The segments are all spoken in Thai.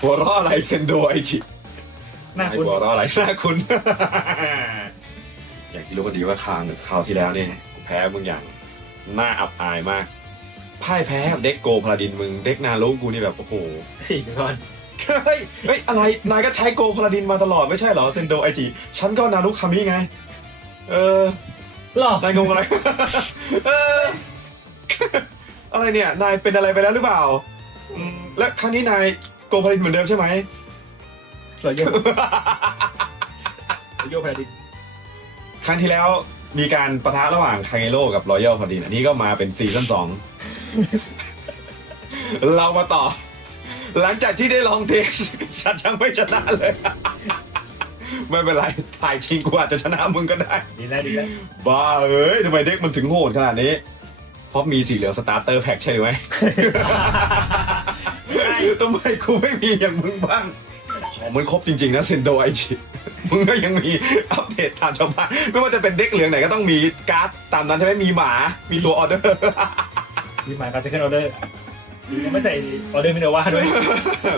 หัวเราะอะไรเซนโดไอจิหน้าไอ้คุณหัวเราะอะไรหน้าคุณ อย่างที่รู้กันดีว่าคราวหนึ่งคราวที่แล้วเนี่ยผมแพ้มึงอย่างน่าอับอายมากพ่ายแพ้กับเด็กโกพาลาดินมึงเด็กนารุกูนี่แบบโอ้โห เฮ้ยเดี๋ยวก่อนเฮ้ยเฮ้ย อะไร นายก็ใช้โกพาลาดินมาตลอดไม่ใช่เหรอเซนโดไอจิฉันก็นารุคามิไง เออ หรอ นายงงอะไร เออ อะไรเนี่ย นายเป็นอะไรไปแล้วหรือเปล่าอืมและครั้งนี้นาย โกพาลาดินเหมือนเดิมใช่ไหมรอยโยรอยโยพาราดินครั้งที่แล้วมีการประทะระหว่างคางเอโร่กับรอยัลพาดินอันนี้ก็มาเป็นซีซั่นสองเรามาต่อ หลังจากที่ได้ลองเทสฉันยังไม่ชนะเลย ไม่เป็นไรถ่ายจริงกูอาจจะชนะมึงก็ได้ ดีแล้วดีแล้วบ้าเอ้ยทำไมเด็กมันถึงโหดขนาดนี้ เพราะมีสีเหลืองสตาร์เตอร์แพ็กใช่ไหม ทำไมกูไม่มีอย่างมึงบ้างอ๋อมันครบจริงๆนะเซนโดไอจิมึงก็ยังมีอัปเดตตามชาวบ้านไม่ว่าจะเป็นเด็กเหลืองไหนก็ต้องมีการ์ดตามนั้นใช่ไหมมีหมา มีตัวออเดอร์ มีหมายการเซ็นออเดอร์ยังไม่ใส่ออเดอร์มิโนวาด้วย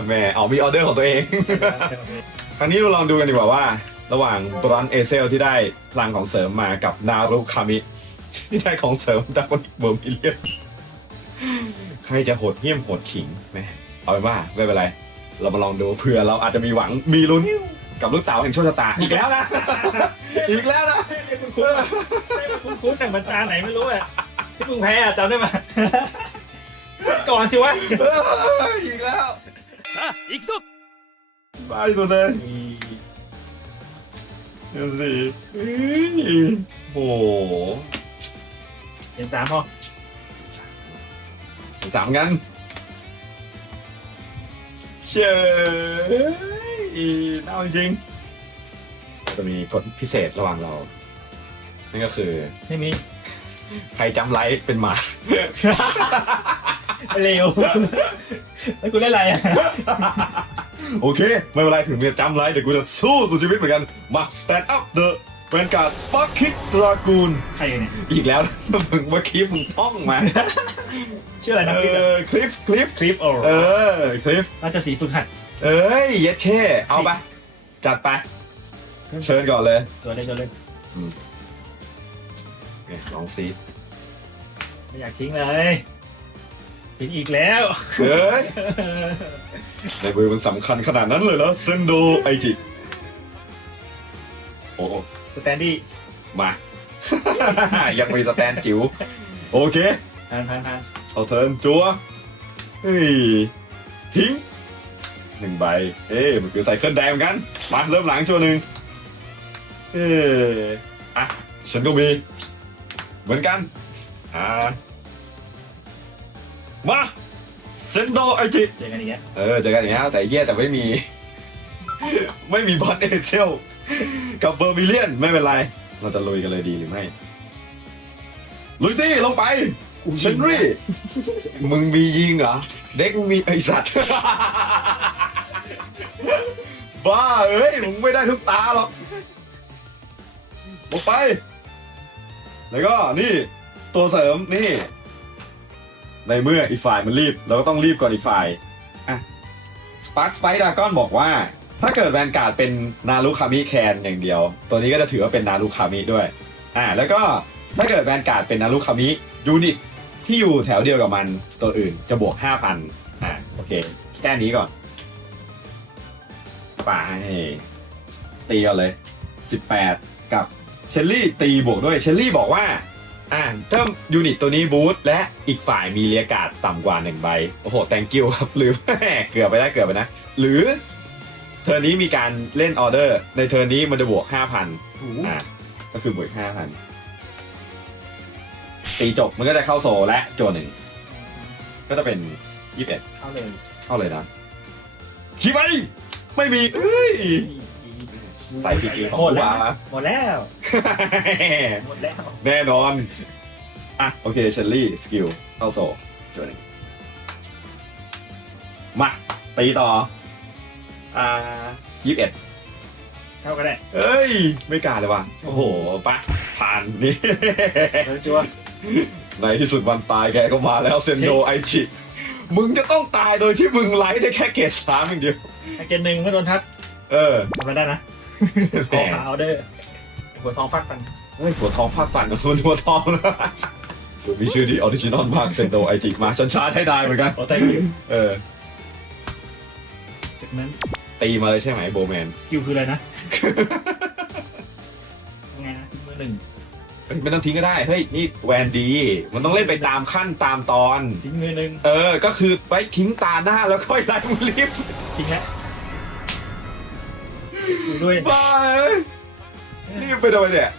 แหมเอามีออเดอร์ของตัวเอง คราวนี้เราลองดูกันดีกว่าว่า ระหว่างบรอนเอเซลที่ได้พลังของเสริมมากับนารุคามิ ที่ได้ของเสริมดากอนิกเบอร์มิเลียนใครจะโหดเหี้ยมโหดขิงไหม เอาเป็นว่าไม่เป็นไร เรามาลองดูเผื่อเราอาจจะมีหวังมีลุ้นกับลูกเต๋าแห่งโชคชะตาอีกแล้วนะ อีกแล้วนะเต้คุณคุ้นเต้คุณคุ้นหนังบรรจาไหนไม่รู้อะที่มึงแพ้อะจำได้ไหมก่อนสิวะอีกแล้วอีกสุดบ้าสุดเลยดูสิโอ้โหเห็นสามพอเห็นสามกัน เชื่อน่าจริงจะมีกฎพิเศษระหว่างเรา นั่นก็คือไม่มีใครจำไลฟ์เป็นหมาเร็วแล้วกูเล่นอะไรอะโอเค ไม่เป็นไรถึงจะจำไลฟ์เดี๋ยวกูจะสู้สุดชีวิตเหมือนกัน มา stand up the Vanguard Spark Kick Dragoon ใครเนี่ย อีกแล้ว มึงเมื่อกี้มึงท่องมา ชื่ออะไรเอนะคลิปคลิปคลิปโอ้เออคลิปราชสีห์ฝึกหัดเอ้ยเย็ดเคเอาไปจัดไป เชิญก่อนเลยตัวเล่นตัวเล่นเนี่ยลองซีไม่อยากทิ้งเลยทิ้งอีกแล้วเฮ้ยในมือมันสำคัญขนาดนั้นเลยเหรอเซนโดไอจิโอ้สแตนดี้มา ยังมีสแตนจิ๋วโอเคผ่านผ่านผ่าน เอาเทิร์นจัวเฮ้ยทิ้งหนึ่งใบ เอ้ยมันคือไซเคิลแดงเหมือนกัน มาเริ่มหลังจัวหนึ่งเอ้ยอะฉันก็มี เหมือนกัน อ่า มาเซนโดไอจิเจอกันอีกแล้วเออเจอกันอย่างนี้ยแต่เย่แต่ไม่มี ไม่มีบอลเอเซลกับเบอร์มิเลียน ไม่เป็นไร เราจะลุยกันเลยดีหรือไม่ ลุยสิลงไป เชนรี่ มึงมียิงเหรอ เด็กมึงมีไอสัตว์ บ้าเอ้ย มึงไม่ได้ทุกตาหรอกลงไป แล้วก็นี่ ตัวเสริมนี่ ในเมื่ออีกฝ่ายมันรีบ เราก็ต้องรีบก่อนอีกฝ่ายสปาร์คสไปดากอนบอกว่า ถ้าเกิดแวนการ์ดเป็นนารุคามิแคนอย่างเดียว ตัวนี้ก็จะถือว่าเป็นนารุคามิด้วย อ่า แล้วก็ถ้าเกิดแวนการ์ดเป็นนารุคามิยูนิต ที่อยู่แถวเดียวกับมันตัวอื่นจะบวก5,000อ่าโอเค แค่นี้ก่อนไปตีกันเลย18กับเชลลี่ตีบวกด้วยเชลลี่บอกว่าอ่าถ้ายูนิตตัวนี้บูทและอีกฝ่ายมีเรียกการ์ดต่ำกว่าหนึ่งใบ โอ้โห thank you ครับหรือ เกือบไปได้เกือบไปนะ หรือ เทอร์นนี้มีการเล่นออเดอร์ ในเทอร์นนี้มันจะบวก 5,000อ่าก็คือบวก5,000 ตีจบมันก็จะเข้าโซลและโจหนึ่งก็จะเป็น21เข้าเลยเข้าเลยนะขี้ไปไม่มีเอ้ยใส่พีจีของหมดกูแล้วมา หมดแล้ว หมดแล้ว แน่นอน อะ โอเคเชลลี่ สกิล เข้าโซจวหนึ่งมา ตีต่อ อ่ายี่สิบเอ็ดเข้าก็ได้เอ้ย ไม่กล้าเลยว่ะ โอ้โห ปะ ผ่านนี่ เออจัว ในที่สุดวันตายแกก็มาแล้วเซนโดไอจิมึงจะต้องตายโดยที่มึงไลฟ์ได้แค่เกรดสามอย่างเดียวไอเกนหนึ่งไม่โดนทัดเออทำไปได้นะแหขอมขาเอาเด้อหัวทองฟักฟันเฮ้ยหัวทองฟาดฟันกับคนหัวทองนะส่วนมีชื่อที่ออริจินอลมากเซนโดไอจิมาชันชาร์จให้ได้เหมือนกันขอแต่งยืมเออจากนั้นตีมาเลยใช่ไหมโบแมน สกิลคืออะไรนะไงนะมือหนึ่ง เฮ้ยไม่ต้องทิ้งก็ได้เฮ้ยนี่แวนดี มันต้องเล่นไปตามขั้นตามตอน ทิ้งมือหนึ่งเออ ก็คือไปทิ้งตาหน้าแล้วค่อยไล่มูลิฟทิ้งแล้วดูด้วยบ้าเอ้ยนี่ไปโดนเนี่ย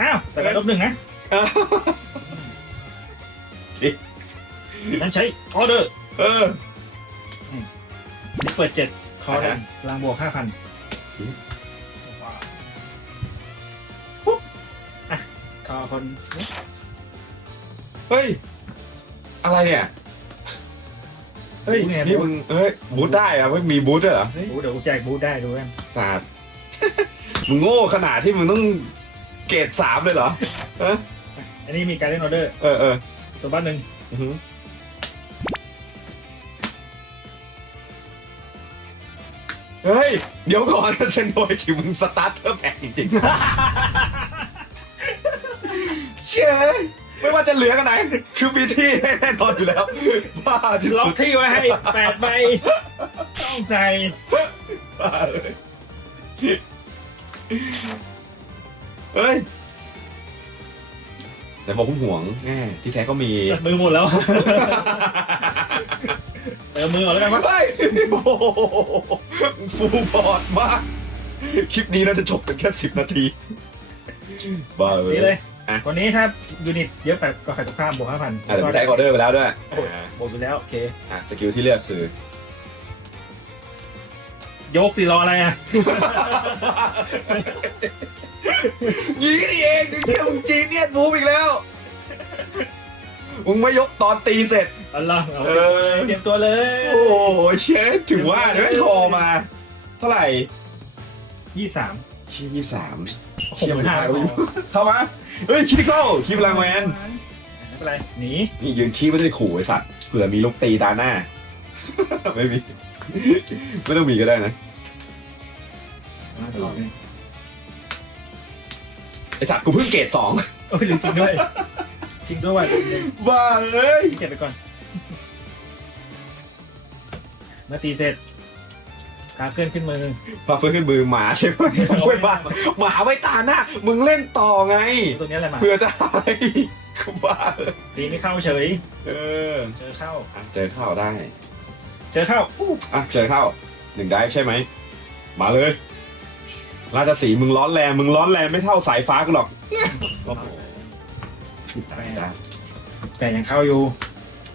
อ้าวแต่ละลบหนึ่งนะอ้าวนั่นใช้ออเดอร์เออ นี่เปิดเจ็ดคอร์ดอ่าฮะลางบวกห้าพัน คอคนนี้เฮ้ย อะไรเนี่ยเฮ้ยนี่มึงเฮ้ยบูทได้อะไม่มีบูทด้วยเหรอเฮ้ยโอ้เดี๋ยวกูแจกบูธได้ดูกันศาสตร์มึงโง่ขนาดที่มึงต้องเกรดสามเลยเหรอเอออันนี้มีการเล่นออเดอร์เออเออสมบัติหนึ่งอื้อหือเฮ้ย เดี๋ยวก่อนเซนโดยจิมึงสตาร์เตอร์แพ็กจริงๆ เชื่อไม่ว่าจะเหลือกันไหน คือมีที่ให้แน่นอนอยู่แล้วบ้าที่ล็อสุกดที่ไว้ให้แปดใบต้องใส่บ้าเลยเฮ้ย แต่บอกผมห่วงแน่ที่แท้ก็มี ตัดมือหมดแล้วเติมมือก่อนแล้วกันวะเฮ้ยโอ้โหฟูลบอร์ดมาก คลิปนี้เราจะจบกันแค่สิบนาที บ้าเลนี่เลยย อะ วันนี้ถ้ายูนิตเยอะแบบก็ขายตรงข้ามบวกห้าพันอะเดี๋ยวพี่ใช้ออเดอร์ไปแล้วด้วยโอ้โหบวกอยู่แล้ว โอเค อะสกิลที่เลือกคือ ยกสิรออะไรอะ ยีนี่เองไอ้เหี้ยมึงจีนเนี่ยบูมอีกแล้ว มึงไม่ยกตอนตีเสร็จ อัลล่ะเอาเออ เตรียมตัวเลยโอ้โหเชฟถึงว่าเดี๋ยวไม่คอมา เท่าไหร่ยี่สาม ชี้ยี่สามหกหมื่นห้าเข้ามาเฮ้ยคิดเข้าคิดพลังแมนไม่เป็นไรหนีนี่ยืนขี้ไม่ได้ขู่ไอสัตว์เผื่อมีลูกตีตาหน้า ไม่มี ไม่ต้องมีก็ได้นะมาตลอดเลยไอสัตว์กูเพิ่งเกรดสองโอ้ยจริงด้วย จริงด้วยว่ะจริงบ้าเอ้ยๆเก็บไปก่อน เมื่อตีเสร็จขาเคลื่อนขึ้นมือพาเฟื่องขึ้นมือหมาใช่ไหมเพื่อนบ้านหมาไว้ตาหน้า มึงเล่นต่อไง ตัวนี้อะไรมาเพื่อจะหายกูบ้าตีไม่เข้าเฉย เออ เจอเข้าอะเจอเข้าได้ เจอเข้าอู้อะเจอเข้าหนึ่งได้ใช่ไหม มาเลย ราชสีห์มึงร้อนแรงมึงร้อนแรงไม่เท่าสายฟ้ากูหรอกโอ้โหสิบแปได้ดแต่ยังเข้าอยู่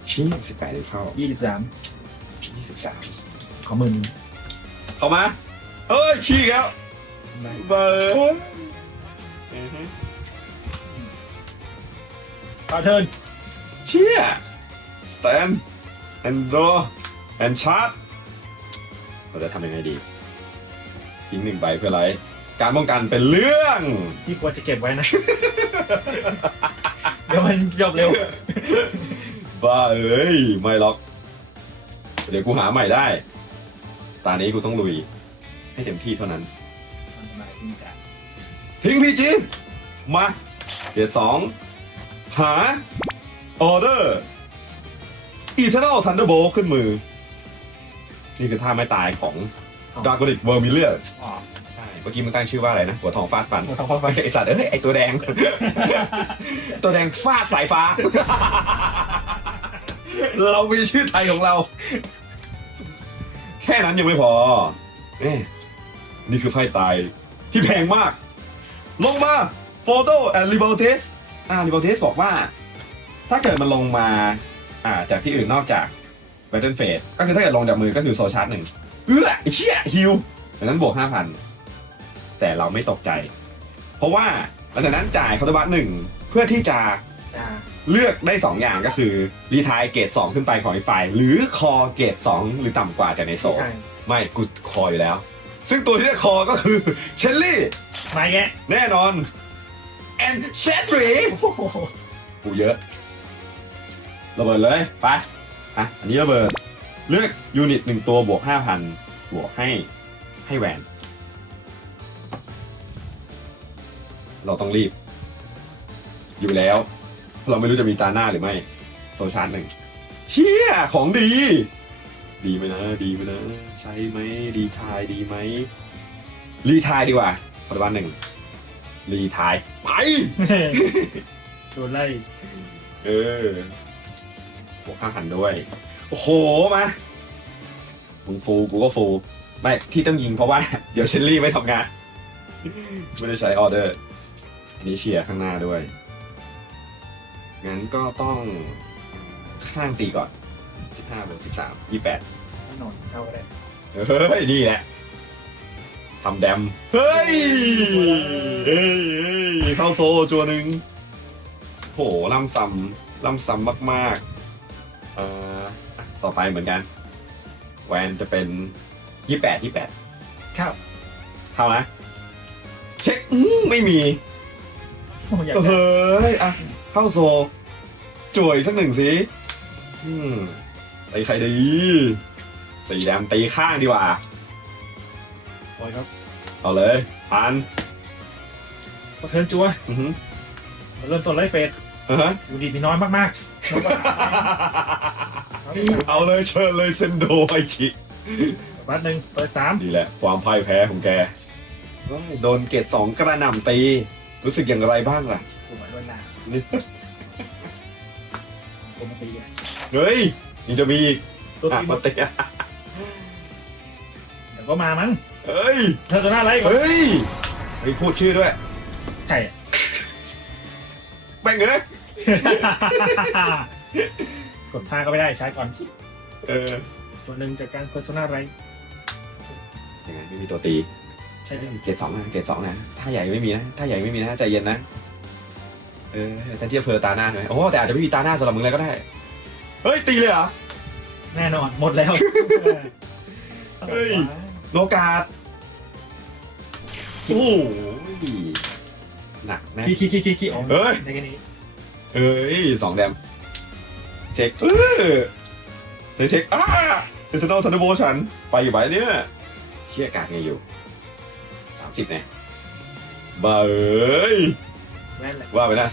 ชี้สิบแปดเข้ายี่สิบสามยี่สิบสามขอหมื่น เข้ามาเฮ้ยขี้แล้วเบอร์ต่อเทิร์นเชี่ยสแตนแอนดรอแอนชาร์ดเราจะทำยังไงดีทิ้งหนึ่งใบเพื่ออะไร การป้องกันเป็นเรื่องที่ควรจะเก็บไว้นะ เดี๋ยวมันจบเร็ว บ้าเอ้ย ไม่หรอก เดี๋ยวกูหาใหม่ได้ ตานี้กูต้องลุย ให้เต็มที่เท่านั้นทิ้งพีจีมาเกียร์สองหาออเดอร์อีเทอร์นอลทันเดอร์โบขึ้นมือ นี่คือท่าไม่ตายของอ๋อดากอนิกเวอร์มิเลอร์อ๋อใช่เมื่อกี้มึงตั้งชื่อว่าอะไรนะ หัวทองฟาดฟันหัวทองฟาดฟันไอสัตว์เอ้ยไอตัวแดง ตัวแดงฟาดสายฟ้า เรามีชื่อไทยของเราแค่นั้นยังไม่พอเอ๊นี่คือไพ่ตายที่แพงมาก ลงมาโฟโต้แอนด์รีเบลเทสอ่ารีเบลเทสบอกว่า ถ้าเกิดมันลงมาอ่าจากที่อื่นนอกจาก b a t t l e f a t e ก็คือถ้าเกิดลงจากมือก็คือโซชาร์จหนึ่งเอื้อไอ้เชี่ยฮิวดังนั้นบวกห้าพันแต่เราไม่ตกใจ เพราะว่าหลังจากนั้นจ่ายคาร์บัตหนึ่งเพื่อที่จะ เลือกได้ 2 อย่างก็คือรีทายเกรด2ขึ้นไปของอีกฝ่ายหรือคอเกรด2 หรือต่ำกว่าจากในโซลใช่ ไม่กูคออยู่แล้ว ซึ่งตัวที่ได้คอก็คือเชลลี่ มาแกะแน่นอนแอนเชนบรีโอ้โหกูเยอะ ระเบิดเลย ไป อะ อันนี้ระเบิด เลือกยูนิตหนึ่งตัวบวกห้าพันบวกให้ให้แหวน เราต้องรีบ อยู่แล้ว เราไม่รู้จะมีตาหน้าหรือไม่ โซชาร์จหนึ่งเชี่ยของดี ดีไหมนะดีไหมนะใช่ไหมรีทายดีไหมรีทายดีกว่าปัจจุบันหนึ่งรีทายไป โดนไล่เออบวกห้าพันด้วย โอ้โหมามึงฟูกูก็ฟูไม่ที่ต้องยิงเพราะว่า เดี๋ยวเชลลี่ไม่ทำงาน ไม่ได้ใช้ออเดอร์ อันนี้เชียร์ข้างหน้าด้วย งั้นก็ต้องข้างตีก่อน 15บวก13 28แน่นอนเข้าก็ได้เฮ้ย นี่แหละทำแดม เฮ้ยเฮ้ยเฮ้ยเข้าโซจัวหนึ่งโหล่ำซ้ำล่ำซ้ำมากๆเอ่ออะต่อไปเหมือนกัน แวนจะเป็นยี่แปดยี่แปดครับเข้านะ เช็คอื้อไม่มี โอ้อยากเฮได้้ย อะ เข้าโซจ่วยสักหนึ่งสิอืมตีใครดีสีแดงตีข้างดีกว่าปล่อยครับเอาเลยผ่านก็เทิร์นจัวอือหือเริ่มต้นไล่เฟสอ่าฮะอยู่ดีมีน้อยมากๆน้อยกว่าสามเอาเลยเชิญเลยเซนโดไอชิบัตรหนึ่งเปิดสามนี่แหละ ความพ่ายแพ้ของแกเฮ้ยโดนเกรดสองกระหน่ำตี รู้สึกอย่างไรบ้างล่ะกูหมายด้วยหนา นี่กูมาตีเลยเฮ้ยยังจะมีอีกตัวอะตีหมมาดตีอะเดี๋ยวก็มามั้งเฮ้ยเธอจะน่าไรก่อนเฮ้ยเฮ้ยพูดชื่อด้วยใช่แม่งเอ้ยกดท่าก็ไม่ได้ใช้ก่อน เออตัวหนึ่งจากการ persona ไรยังไงไม่มีตัวตี ใช่ไหมเกรดสองนะเกรดสองนะ ถ้าใหญ่ไม่มีนะ ถ้าใหญ่ไม่มีนะ ใจเย็นนะ เออแต่เทียบเพอตาหน้าหน่อยโอ้แต่อาจจะไม่มีตาหน้าสำหรับมึงแล้วก็ได้ เฮ้ย ตีเลยเหรอ แน่นอนหมดแล้วเฮ้ยโนกาดโอ้โหหนักนะ ขี้ขี้ขี้ขี้ขี้ออกเฮ้ยในแค่นี้เอ้ยสองแดมเช็คเออเช็คเช็คอ้าเดนทนอลทันเดอร์โบฉัน ไปอยู่ไหมเนี่ยเชี่ยกากไงอยู่สามสิบเนี่ยบ้าเอ้ย แม่นแหละว่าไปนะ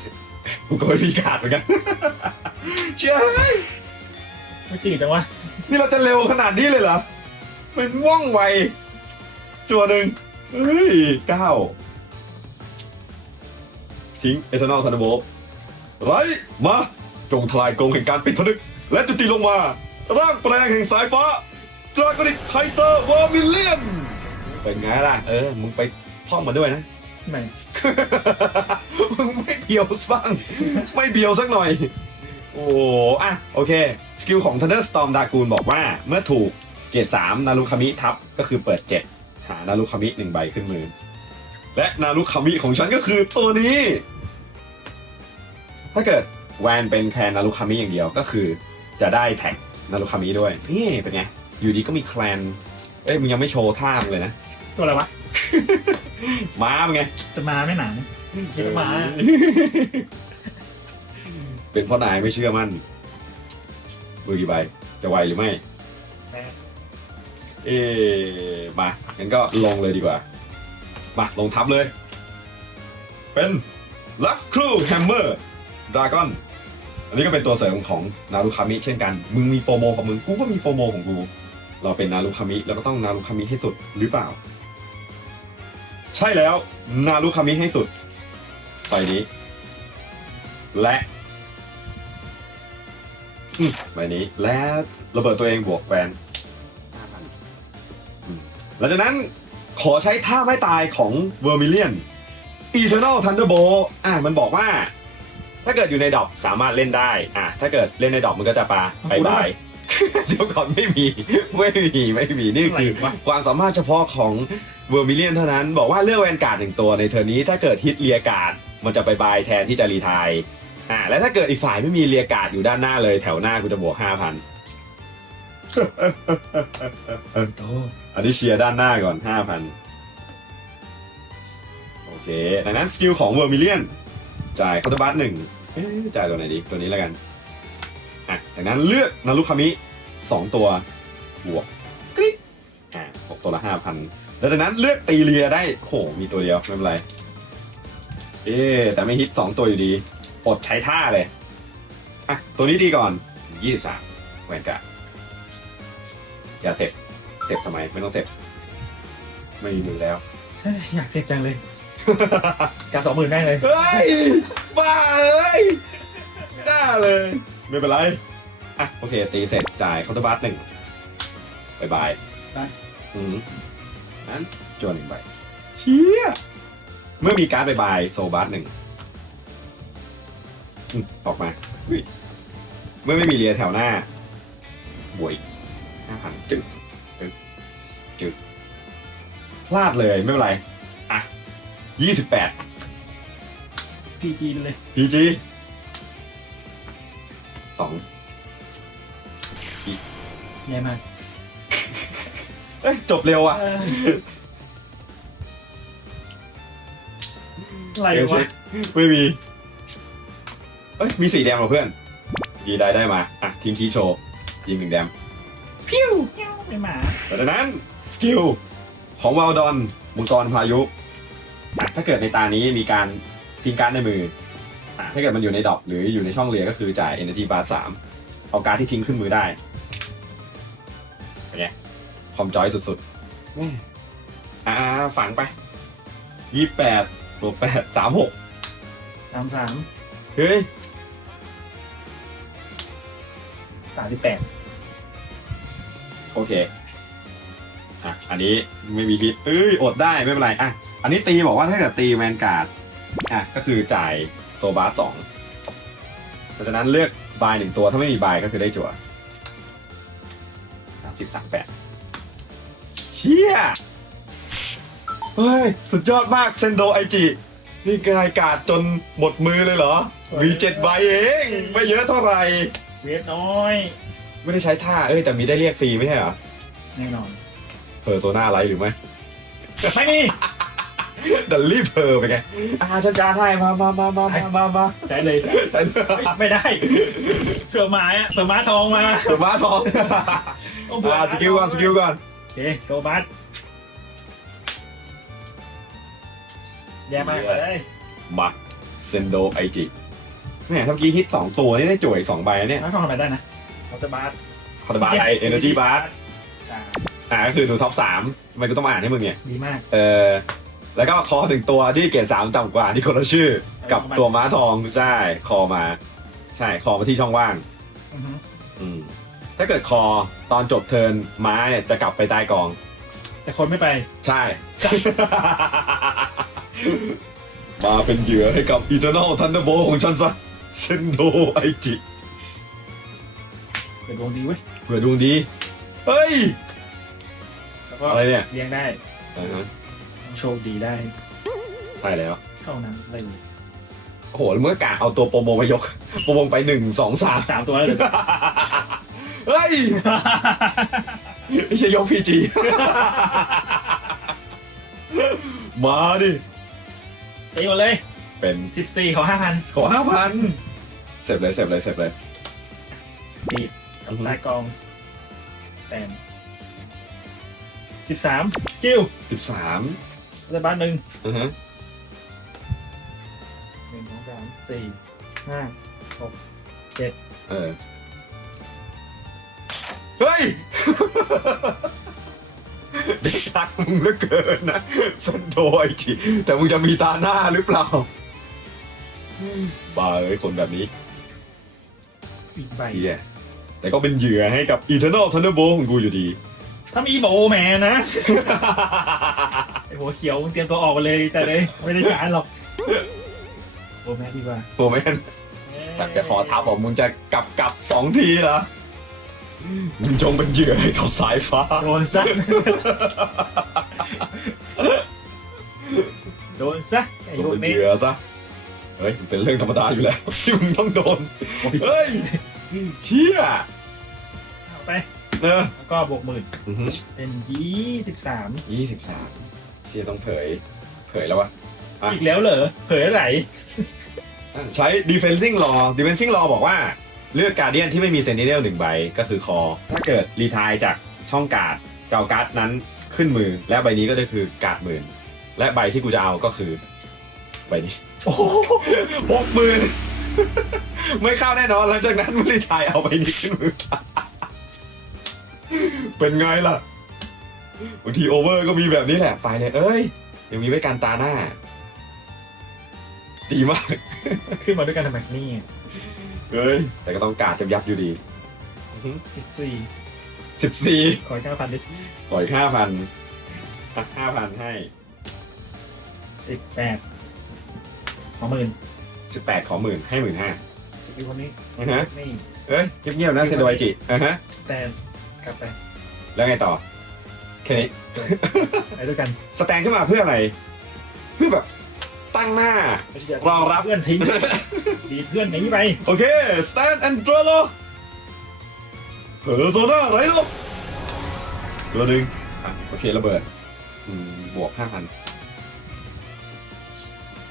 กูก็ไม่มีการดเหมือนกัน เชี่ยไม่จริงจังวะนี่เราจะเร็วขนาดนี้เลยเหรอ เป็นว่องไว จัวหนึ่งเฮ้ยเก้าทิ้งเอทานอลทันเดอร์โบไรมา จงทลายกรงแห่งการปิดผนึก และจุติลงมา ร่างแปลงแห่งสายฟ้าดราก้อนิกไคเซอร์วอร์มิเลียนเป็นไงล่ะ เออ มึงไปท่องมาด้วยนะ ไม่มึงไม่เบียวสักบ้างไม่เบียวสักหน่อย โอ้อะโอเค สกิลของ Thunderstorm ดากูนบอกว่าเมื่อถูกเกรด3นารุคามิทับก็คือเปิด7หานารุคามิหนึ่งใบขึ้นมือ และนารุคามิของฉันก็คือตัวนี้ ถ้าเกิดแวนเป็นแคลนนารุคามิอย่างเดียวก็คือ จะได้แท็กนารุคามิด้วย นี่เป็นไง อยู่ดีก็มีแคลน เอ้ยมึงยังไม่โชว์ท่ามึงเลยนะ ตัวอะไรวะ ม้ามึงไง จะมาไม่หนานะคิดว่ามาเป็นเพราะนายไม่เชื่อมั่นมือกี่ใบ จะไวหรือไม่แม่ เอ๊ะมางั้นก็ลงเลยดีกว่า มาลงทับเลย เป็น Love Crew Hammer Dragon อันนี้ก็เป็นตัวเสริมของนารุคามิเช่นกัน มึงมีโปรโมของมึง กูก็มีโปรโมของกู เราเป็นนารุคามิเราก็ต้องนารุคามิให้สุดหรือเปล่า ใช่แล้วนารุคามิให้สุดไฟนี้ และอืมใบนี้ และระเบิดตัวเองบวกแวนอืมหลังจากนั้นขอใช้ท่าไม่ตายของเวอร์มิเลียน Eternal Thunderbolt อะมันบอกว่า ถ้าเกิดอยู่ในดอกสามารถเล่นได้ อะถ้าเกิดเล่นในดอกมันก็จะปาบายบาย เดี๋ยวก่อนไม่มีไม่มีไม่มีนี่อะไรคือวะ ความสามารถเฉพาะของเวอร์มิเลียนเท่านั้น บอกว่าเลือกแวนการ์ดหนึ่งตัวในเทอร์นนี้ถ้าเกิดฮิตเรียการ์ดมันจะไปบายแทนที่จะรีไทายอ่าและถ้าเกิดอีกฝ่ายไม่มีเรียการ์ดอยู่ด้านหน้าเลยแถวหน้ากูจะบวกห้าพันอันนี้เชียร์ด้านหน้าก่อนห้าพันโอเคดังนั้นสกิลของเวอร์มิเลียนจ่ายคาร์บัสหนึ่งเอ๊ะจ่ายตัวไหนดีตัวนี้แล้วกัน อะดังนั้นเลือกนารุคามิ สองตัวบวกกริ๊กอ่าหกตัวละห้าพันแล้วดังนั้นเลือกตีเรียได้โหมีตัวเดียวไม่เป็นไร เอ๊ะแต่ไม่ฮิตสองตัวอยู่ดีอดใช้ท่าเลยอะตัวนี้ดีก่อนยี่สิบสามแหวนกะอย่าเสพเสพทำไมไม่ต้องเสพไม่มีมือแล้ว ใช่อยากเซ็กจังเลย การสองหมื่นได้เลย เฮ้ย บ้าเอ้ยไม่ได้เลย ไม่เป็นไร อะโอเคตีเสร็จจ่ายเคาน์เตอร์บัสหนึ่งบายบายไปอืมนั้นจวนหนึ่งใบเชี่ยเมื่อมีการ์ดบายบายโซบัสหนึ่งอืมออกมาอุ๊ยเมื่อไม่มีเรียแถวหน้าบวกห้าพันจึ๊กจึ๊กจึ๊กพลาดเลยไม่เป็นไร อะยี่สิบแปด พีจีไปเลย พีจีสอง แย่มากเอ้ยจบเร็วอะเอออะไรเช็ควะเช็คไม่มี เอ้ย มีสีแดงเหรอเพื่อน ดีได้ได้มา อะ ทีมชี้โชว์ยิงหนึ่งแดมพิ้วเหี้ยวไม่หมาแต่จากนั้นสกิลของวาลดอนมังกรพายุอะถ้าเกิดในตานี้มีการทิ้งการ์ดในมืออะถ้าเกิดมันอยู่ในดรอปหรืออยู่ในช่องเรียก็คือจ่าย Energy Bar สามเอาการ์ดที่ทิ้งขึ้นมือได้เป็นไง คอมจอยสุดๆแม่อ่าฝังไปยี่แปดบวกแปดสามหกสามสามเฮ้ยสามสิบแปดโอเคอะอันนี้ไม่มีฮิตเอ้ยอดได้ไม่เป็นไรอะอันนี้ตีบอกว่าถ้าเกิดตีแวนการ์ดอะก็คือจ่ายโซบาสสองเพราะฉะนั้นเลือกบายหนึ่งตัวถ้าไม่มีบายก็คือได้จั่วสามสิบสามแปดเชี่ยเฮ้ย สุดยอดมากเซนโดไอจินี่กายการ์ดจนหมดมือเลยเหรอ มีเจ็ดใบเอง ไม่เยอะเท่าไหร่ เวฟน้อย ไม่ได้ใช้ท่า เอ้ย แต่มีได้เรียกฟรีไม่ใช่เหรอแน่นอน เพอร์โซนาไลท์หรือไม่ ไม่มีดัลลี่เพอร์ไปนไง อ่าฉันจานให้มามามามามามามาใช้เลยเฮ้ยไม่ได้เผื่อหมาอะเผื่อหมาทองมาเปิดม้าทอง ต้องเผื่ออ่าหมาสกิลก่อนสกิลก่อนโอ เคโซบัสแย่มากเลยมาเซนโดไอจิแหมเมื่อกี้ฮิตสองตัวนี่ได้จ่วยสองใบนะเนี่ยหมาทองทำอะไรได้นะคอร์ตบัสคอร์บาไอเอเนอร์จีบาร์อ่าก็คือดูท็อปสามทำไมกูต้องมาอ่านให้มึงเนี่ยดีมาก เออแล้วก็คอถึงตัวที่เกรดสามต่ำกว่าที่คนละชื่อ กับตัวม้าทองใช่คอมา ใช่คอมาที่ช่องว่างอือฮึอืม ถ้าเกิดคอตอนจบเทิร์นม้าเนี่ยจะกลับไปใต้กอง แต่คนไม่ไป ใช่ มาเป็นเหยื่อให้กับ Eternal Thunderbolt ของฉันซะเซนโดไอจิเป็นดวงดีเว้ยเผื่อดวงดี เฮ้ย แล้วก็อะไรเนี่ย เลี้ยงได้อ่าฮะโชคดีได้ใช่แล้ว เท่านั้นเลยโอ้โหแล้วเมื่อกาเอาตัวโปรโมมายก โปรโมไปหนึ่งสองสาม สามตัวแล้วเลย เฮ้ยไม่ใช่ยกพีจีมาดิ ตีหมดเลย เป็นสิบสี่ขอห้าพันขอห้าพันเสร็จเลยเสร็จเลยเสร็จเลยตีกับใต้กองแต้มสิบสามสกิลสิบสามรัฐบาลหนึ่งอือฮะหนึ่งสองสามสี่ห้าเออเฮ้ยเด็กรักมึงเหลือเกินนะสันโดไอทีแต่มึงจะมีตาหน้าหรือเปล่าบ้าเอ้ยคนแบบนี้อีกใบเฮียแต่ก็เป็นเหยื่อให้กับ Eternal Thunderbolt ของกูอยู่ดี ถ้ามีโบแมนนะไอหัวเขียวมึงเตรียมตัวออกมาเลยแต่เลยไม่ได้สารหรอกโบแมนดีกว่าโฟแมนสักแต่ขอท้าบอกมึงจะกลับกลับสองทีเหรอ มึงจงเป็นเหยื่อให้กับสายฟ้า โดนซะ โดนซะไอ้จงพวเป็กนนี้ เหยื่อซะ เฮ้ยเป็นเรื่องธรรมดาอยู่แล้ว ที่มึงต้องโดน เฮ้ย เชี่ยเอาไป เนอะแล้วก็บวกหมื่น เป็นยี่สิบสาม ยี่สิบสามเชี่ยต้องเผย เผยแล้ววะ อะ อีกแล้วเหรอ เผยอะไร ใช้ defending law defending law บอกว่า เลือกการเดียนที่ไม่มีเซนติเนลหนึ่งใบก็คือคอ ถ้าเกิดรีทายจากช่องการ์ดเจ้าการ์ดนั้นขึ้นมือ และใบนี้ก็จะคือการ์ดหมื่น และใบที่กูจะเอาก็คือใบนี้โอ้โหหกหมื่นไม่เข้าแน่นอนหลังจากนั้นไม่รีทายเอาใบนี้ขึ้นมือ เป็นไงล่ะบางทีโอเวอร์ก็มีแบบนี้แหละไปเลยเอ้ยยังมีไว้การตาหน้า ดีมาก ขึ้นมาด้วยกันทำไมนี่ เอ้ย แต่ก็ต้องการดยับยับอยู่ดี สิบสี่สิบสี่ขอเก้าพันดิปล่อยห้าพันห้าพันให้ สิบแปดขอหมื่นสิบแปดขอหมื่นให้หมื่นห้าสกิลคนนี้นะฮะนี่เอ้ยเงียบๆนะเซนโดไอจิอะฮะ สแตนกลับไปแล้วไงต่อแค่นี้ ไปด้วยกัน สแตนขึ้นมาเพื่ออะไร เพื่อแบบ ตั้งหน้ารองรับ เพื่อนทิ้งดีเพื่อนหนีไปโอเค stand and draw โลเพอร์โซนาไรโลตัวหนึ่งอะโอเคระเบิดอืมบวกห้าพัน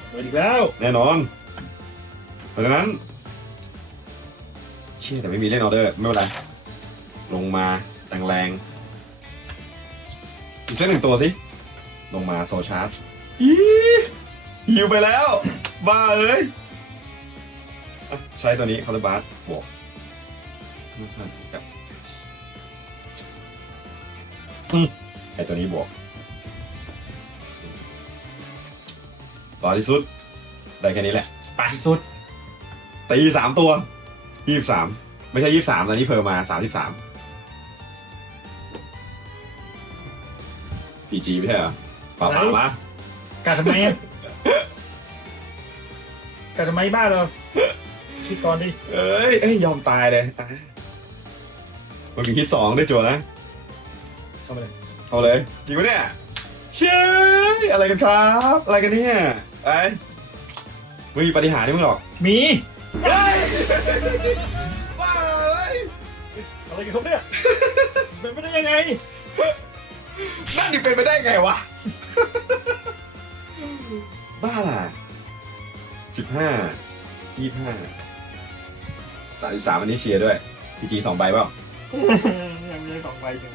เปิดอีกแล้วแน่นอน เพราะฉะนั้น เชี่ยแต่ไม่มีเล่นออเดอร์ ไม่เป็นไร ลงมาแรงๆอีกเส้นหนึ่งตัวสิ ลงมาโซชาร์จอี หิวไปแล้ว บ้าเอ้ยอะใช้ตัวนี้คาร์บาสบวกกับอืมไอตัวนี้บวกต่อที่สุด ได้แค่นี้แหละ ไปสุด ตีสามตัวยี่สิบสามไม่ใช่ยี่สิบสามตอนนี้เพิ่มมาสามสิบสามพีจีไม่ใช่เหรอเปล่าเปล่าละการทำไมอะ การทำไมบ้าเราคิดก่อนดิเอ้ยเอ้ยยอมตายเลยอะมันมีคิดสองได้จัวนะเข้ามาเลยเอาเลยจริงปะเนี่ยเชื่ยอะไรกันครับ อะไรกันเนี่ยไอ้ไม่มีปฏิหารให้มึงหรอกมีเฮ้ยบ้าเอ้ยอะไรกันครับเนี่ยเป็นไปได้ยังไงนั่นนี่เป็นไปได้ไงวะ บ้าล่ะ สิบห้ายี่ห้าสามสิบสามอันนี้เชียร์ด้วยพีจีสองใบเปล่ายังไม่ได้สองใบจัง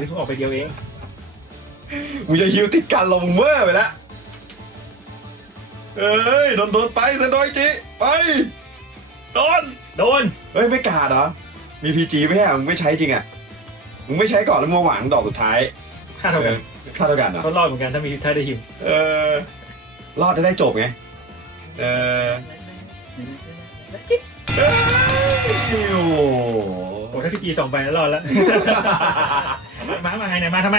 นี่เพิ่งออกไปเดียวเองมึงจะฮิวติดกันลงเมื่อไปแล้วเอ้ยโดนโดนไปซะดอยจิไปโดนโดนเฮ้ยไม่กาดเหรอมีพีจีไม่ใช่เหรอมึงไม่ใช้จริงอะมึงไม่ใช้ก่อนแล้วมาหวังดอกสุดท้ายค่าเท่ากันออค่าเท่ากันเหรอเขารอดเหมือนกันถ้ามีถ้าได้หิวเออ รอดจะได้จบไง เออเอ้ยโอ้โหโอ้ถ้าพี่จีสองใบแล้วรอดแล้ว มามาไงเนี่ยมาทำไม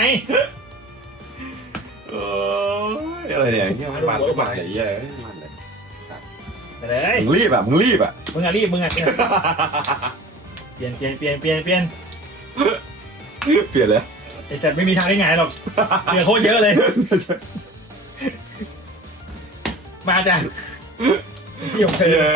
โอ้ยอะไรเนี่ยเงี้ยมันมันมันเลยเหี้ยมันเลยไปเลยมึงรีบอะมึงรีบอะมึงอะรีบมึงอะเนี่ยเปลี่ยนเปลี่ยนเปลี่ยนเปลี่ยนเปลี่ยนเปลี่ยนเลยไอ้จัดไม่มีทางได้ไงหรอกเหลือโคตรเยอะเลย มาจ้ะพี่ของเธอเย้